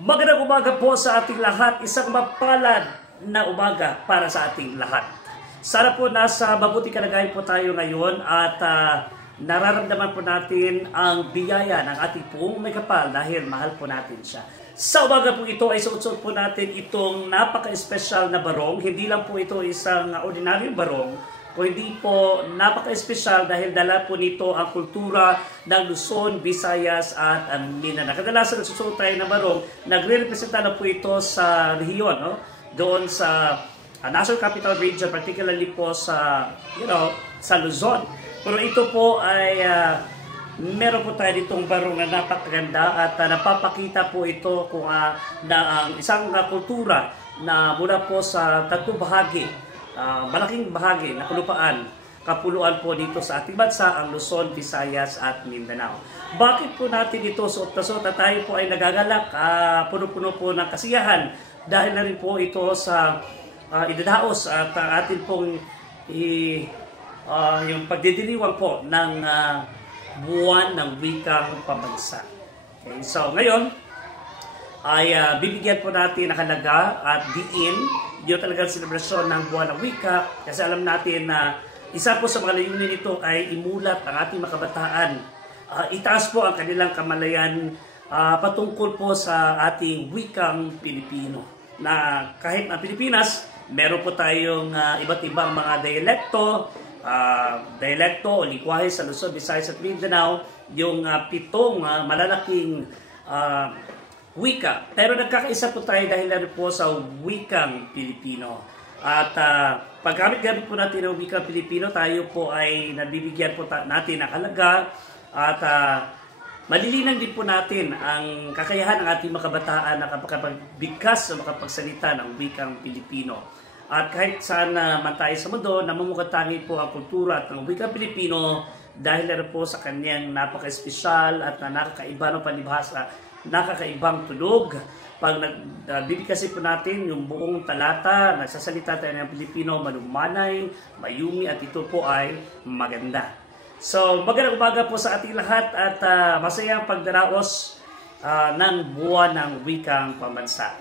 Magandang umaga po sa ating lahat. Isang mapalad na umaga para sa ating lahat. Sana po nasa mabuting kalagayan po tayo ngayon at nararamdaman po natin ang biyaya ng ating pong may kapal dahil mahal po natin siya. Sa umaga po ito ay suot-suot po natin itong napaka-espesyal na barong. Hindi lang po ito isang ordinaryong barong, o hindi po napaka-espesyal dahil dala po nito ang kultura ng Luzon, Visayas at Mindanao. Kadalasan nagsusuot tayo ng barong, nagre-representa na po ito sa rehiyon, no? Doon sa National Capital Region, particularly po sa, sa Luzon. Pero ito po ay meron po tayo ditong barong na napakaganda at napapakita po ito kung na ang isang kultura na mula po sa tatlong bahagi, malaking bahagi na kapuluan po dito sa ating bansa, ang Luzon, Visayas at Mindanao. Bakit po natin ito suot na suot? Tayo po ay nagagalak, puno-puno po ng kasiyahan dahil na rin po ito sa idadaos at atin pong yung pagdidiriwang po ng buwan ng wikang pambansa. Okay, so ngayon ay bibigyan po natin ng halaga at diin yung talagang selebrasyon ng buwan ng wika, kasi alam natin na isa po sa mga layunin nito ay imulat ang ating mga kabataan. Itaas po ang kanilang kamalayan patungkol po sa ating wikang Pilipino. Na kahit na Pilipinas, meron po tayong iba't ibang mga dialekto o lingwahe sa Luzon, Visayas at Mindanao, yung pitong malalaking wika. Pero nagkakaisa po tayo dahil na po sa wikang Pilipino. At paggamit po natin ng wikang Pilipino, tayo po ay nabibigyan po natin ng halaga at malilinang din po natin ang kakayahan ng ating mga kabataan na makapagbigkas o makapagsalita ng wikang Pilipino. At kahit saan man tayo sa mundo, namumukatangi po ang kultura at ang wikang Pilipino dahil na po sa kanyang napaka-espesyal at nakakaiba ng palibhasa, nakakaibang tunog. Pag bibigkasin po natin yung buong talata, nagsasalita tayo ng Pilipino, malumanay, mayumi at ito po ay maganda. So magandang umaga po sa ating lahat at masayang pagdaraos ng buwan ng wikang pambansa.